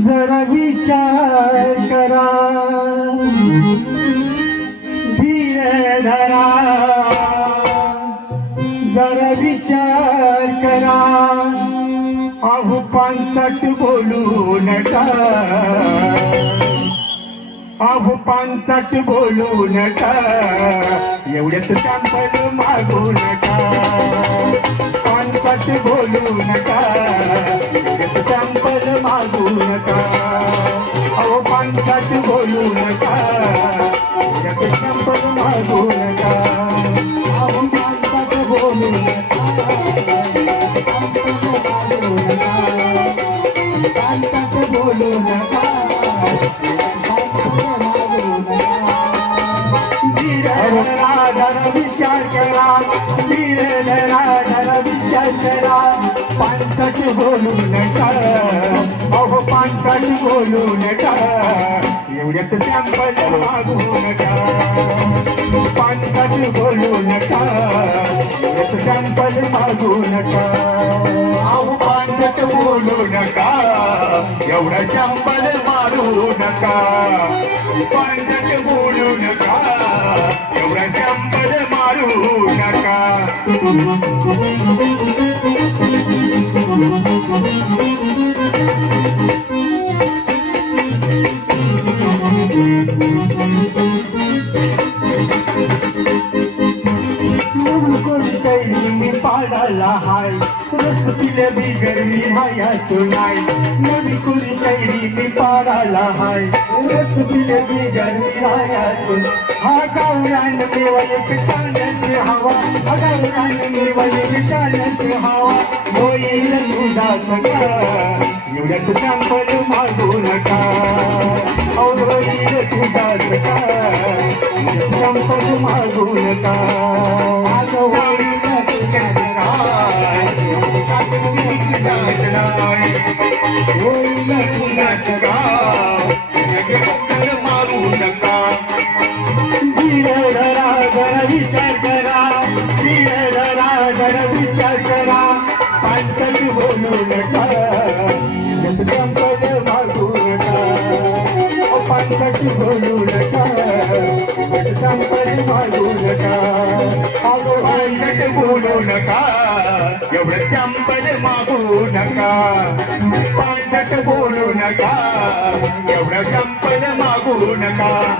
जरा विचार करा. धीर धरा. जरा विचार करा. अहो पांचट बोलू नका. अहो पांचट बोलू नका. एवढ्यात सॅम्पल मागू नका. पानसट बोलू नका एवढ्यात सॅम्पल मागू नका अहो पानसट बोलू नका एवढ्यात सॅम्पल मागू नका अहो पानसट बोलू नका मागू नका पानसट बोलू नका करा बोलू नका. अहो पानसट बोलू नका. एवढ्यात सॅम्पल मागू नका. पानसट बोलू नका. एवढ्यात सॅम्पल मागू नका. अहो पानसट बोलू नका. एवढा सॅम्पल मारू नका. पानसट बोलू नका. एवढा नका कैरी मी पाडाला हाय. रस पिल्या बिगर मी हायाचो नाही. नवी कुरी कैरी मी पाडाला हाय. रस पिल्या बिगर मी हायाचो हा गावरान मेवा एक चालस हवा. हा गावरान मेवा एक चालस हवा. होईल तुझा सगळा एवढ्यात सॅम्पल मागू. मागू नका मागू नका धीर धरा जरा विचार करा धीर धरा जरा विचार करा पाणकट बोलू नका. संपद मागू नका पाणकट बोलू बोलू नका. एवढं संपद मागू नका. पांढट बोलू नका. एवढं संपद मागू नका.